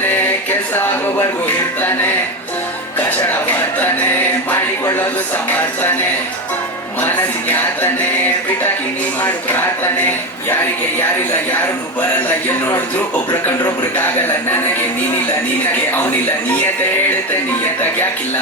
ಬರ್ತಾನೆ, ಕೆಲ್ಸ ಆಗೋವರೆಗೂ ಇರ್ತಾನೆ, ಕಷಡ ಬರ್ತಾನೆ, ಮಾಡಿಕೊಳ್ಳೋದು ಸಮರ್ಥನೆ, ಮನಸ್ಸಿಗೆ ಆತನೆ, ಬಿಟ್ಟಾಕಿ ನೀ ಮಾಡು ಪ್ರಾರ್ಥನೆ. ಯಾರಿಗೆ ಯಾರಿಲ್ಲ, ಯಾರನ್ನು ಬರಲ್ಲ, ಏನ್ ನೋಡಿದ್ರು ಒಬ್ರು ಕಂಡ್ರೊಬ್ರಿಗಾಗಲ್ಲ. ನನಗೆ ನೀನಿಲ್ಲ, ನಿನಗೆ ಅವನಿಲ್ಲ, ನೀಯತೆ ಹೇಳುತ್ತೆ, ನೀಯತ್ತಾಗ ಯಾಕಿಲ್ಲ.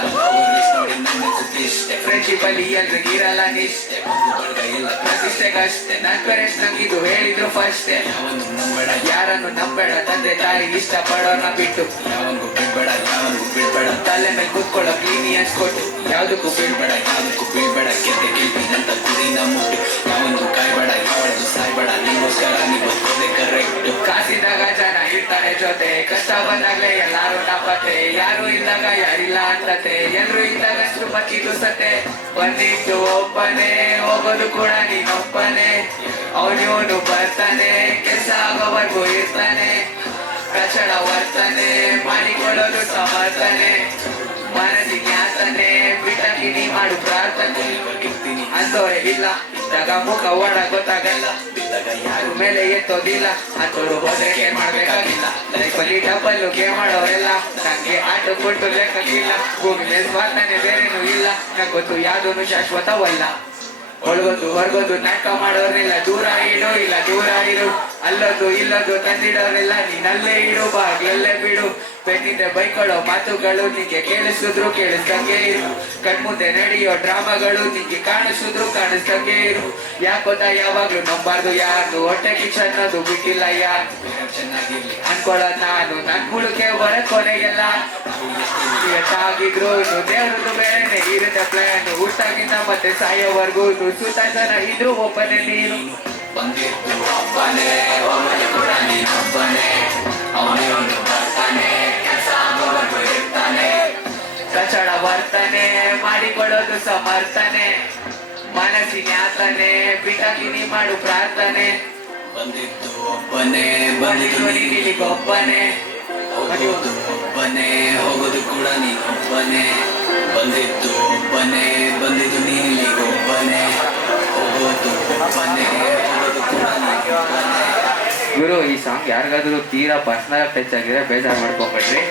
ನೋಡಿ ನನ್ನ ಇಷ್ಟೆ, ಫ್ರೆಂಡ್ಶಿಪ್ ಅಲ್ಲಿ ಎಲ್ರಿಗಿರಲ್ಲ ನಿಷ್ಠೆ, ಬಳಗ ಎಲ್ಲ ಪ್ರತಿಷ್ಠೆಗಷ್ಟೇ. ನನ್ ಪೇರೆಂಟ್ಸ್ ನಂಗಿದು ಹೇಳಿದ್ರು ಫಸ್ಟೆ, ಯಾವನು ನಂಬೇಡ, ಯಾರನ್ನು ನಂಬೇಡ, ತಂದೆ ತಾಯಿ ಇಷ್ಟ ಪಡೋರ್ನ ಬಿಟ್ಟು ಯಾವನ್ಗೂ ಬಿಡ್ಬೇಡ, ಯಾವನ್ಗೂ ಬಿಡ್ಬೇಡ, ತಲೆ ಮೇಲೆ ಕೂತ್ಕೊಳ್ಳೋ ಕ್ಲೀನಿಯನ್ಸ್ ಕೊಟ್ಟು ಯಾವ್ದಕ್ಕೂ ಬೀಳ್ಬೇಡ, ಯಾವ್ದಕ್ಕೂ ಬೀಳ್ಬೇಡ, ಕೆತ್ತೆ ಗೆಲ್ತೀನಂತ ಗುರಿನ ಮುಟ್ಟು ಯಾವನ್ಗೂ ಕಾಯ್ಬೇಡ, ಯಾವಳದು ಸಾಯ್ಬೇಡ, ನಿಗೋಸ್ಕರ ನೀವು ಕರೆಕ್ಟ್. ಕಾಸಿದಾಗ ಜನ ಇರ್ತಾರೆ ಜೊತೆ, ಕಷ್ಟ ಬಂದಾಗ್ಲೇ ಎಲ್ಲಾರು ತಾಪತ್ತೆ, ಯಾರು ಇದ್ದಾಗ ಯಾರಿಲ್ಲ ಅಂತತೆ, ಎಲ್ರು ಇದ್ದಾಗಷ್ಟು ಬಚ್ಚಿದು ಸತ್ತೆ. ಬಂದಿದ್ದು ಒಬ್ಬನೇ, ಹೋಗೋದು ಕೂಡ ನೀನೊಬ್ಬನೇ, ಅವನಿವನು ಬರ್ತಾನೆ, ಕೆಲ್ಸ ಆಗೋವರೆಗೂ ಇರ್ತಾನೆ, ಕಚಡ ವರ್ತನೆ, ಮಾಡಿಕೊಳ್ಳೋದು ಸಮರ್ಥನೆ, ಮನಸ್ಸಿಗೆ ಆತನೆ, ಬಿಟ್ಟಾಕಿ ನೀ ಮಾಡು ಪ್ರಾರ್ಥನೆ. ಅಂತವ್ರೆ ಇಲ್ಲ, ಇದ್ದಾಗ ಮುಖ ಒಡ ಗೊತ್ತಾಗಲ್ಲ, ಬಿದ್ದಾಗ ಯಾರು ಮೇಲೆ ಎತ್ತೋದಿಲ್ಲ, ಅಂತವ್ರು ಹೋದ್ರೆ ಏನ್ ಮಾಡ್ಬೇಕಾಗಿಲ್ಲ. ಲೈಫಲ್ಲಿ ಡಬ್ಬಲ್ಲು ಗೇಮ್ ಮಾಡೋರೆಲ್ಲ ನಂಗೆ ಆಟ ಕೊಟ್ಟು ಲೆಕ್ಕಿಲ್ಲ, ಭೂಮಿ ಮೇಲೆ ಸ್ವಾರ್ಥನೆ ಬೇರೇನೂ ಇಲ್ಲ, ನಂಗೆ ಗೊತ್ತು ಯಾವ್ದೂ ಶಾಶ್ವತವಲ್ಲ. ಒಳಗೋದು ಹೊರಗೋದು ನಾಟಕ ಮಾಡೋರಿಲ್ಲ, ದೂರ ಇಡು ಇಲ್ಲ ದೂರ ಇರು, ಅಲ್ಲದು ಇಲ್ಲದು ತಂದಿಡೋರಿಲ್ಲ, ನೀನಲ್ಲೇ ಇಡು ಬಾಗ್ಲಲ್ಲೇ ಬಿಡು. ಬೆನ್ನಿಂದ ಬೈಕೊಳ್ಳೋ ಮಾತುಗಳು ನಿಂಗೆ ಕೇಳಿಸಿದ್ರು ಕೇಳಿಸ್ದಂಗೆ ಇರು, ಕಣ್ಮುಂದೆ ನಡೆಯೋ ಡ್ರಾಮಾಗಳು ನಿಂಗೆ ಕಾಣಿಸಿದ್ರು ಕಾಣಿಸ್ದಂಗೆ ಇರು. ಯಾಕೋತಾ ಯಾವಾಗ್ಲೂ ನಂಬಾರ್ದು ಯಾರು, ಹೊಟ್ಟೆ ಕಿಚನ್ನೋದು ಬಿಟ್ಟಿಲ್ಲ ಯಾರು. ಚೆನ್ನಾಗಿರ್ಲಿ ಅನ್ಕೊಳ್ಳೋದ್ ನಾನು, ನನ್ ಮುಳುಕೆ ಹೊರ ಕೊನೆಗೆಲ್ಲ ಎಷ್ಟಾಗಿದ್ರು ದೇವ್ರದ್ದು ಬೇರೆನೆ ಇರುತ್ತೆ ಪ್ಲಾನ್. ಊಟಾಗಿಂದ ಮತ್ತೆ ಸಾಯೋವರೆಗೂ ಸುತ್ತ ಜನ ಇದ್ರು ಒಬ್ಬನೇ ನೀನು. ಬಂದಿದ್ದು ಒಬ್ಬನೇ, ಒಬ್ಬನೇ ಕೂಡ ನೀನೊಬ್ಬನೇ, ಅವನಿವನು ಬರ್ತಾನೆ, ಕೆಲಸ ಆಗೋವರೆಗೂ ಇರ್ತಾನೆ, ಕಚಡ ಬರ್ತಾನೆ, ಮಾಡಿಕೊಳ್ಳೋದು ಸಮರ್ಥನೆ, ಮನಸ್ಸಿಗೆ ಆತನೆ, ಬಿಟ್ಟಾಕಿ ನೀ ಮಾಡು ಪ್ರಾರ್ಥನೆ. ಬಂದಿದ್ದು ಒಬ್ಬನೇ, ಬಂದಿದ್ದು ನೀನಿಗೊಬ್ಬನೇ, ಹೋಗೋದು ಒಬ್ಬನೇ, ಹೋಗೋದು ಕೂಡ ನೀನೊಬ್ಬನೇ, ಬಂದಿದ್ದು ಒಬ್ಬನೇ, ಬಂದಿದ್ದು ನೀನಿಗೊಬ್ಬನೇ, ಹೋಗೋದು ಒಬ್ಬನೇ, ಹೋಗೋದು ಕೂಡ ನೀನೊಬ್ಬನೇ. ಗುರು, ಈ ಸಾಂಗ್ ಯಾರಿಗಾದ್ರೂ ತೀರಾ ಪರ್ಸನಲ್ ಟಚ್ ಆಗಿದೆ, ಬೇಜಾರು ಮಾಡ್ಕೊಂಡ್ಬಿಡ್ರಿ.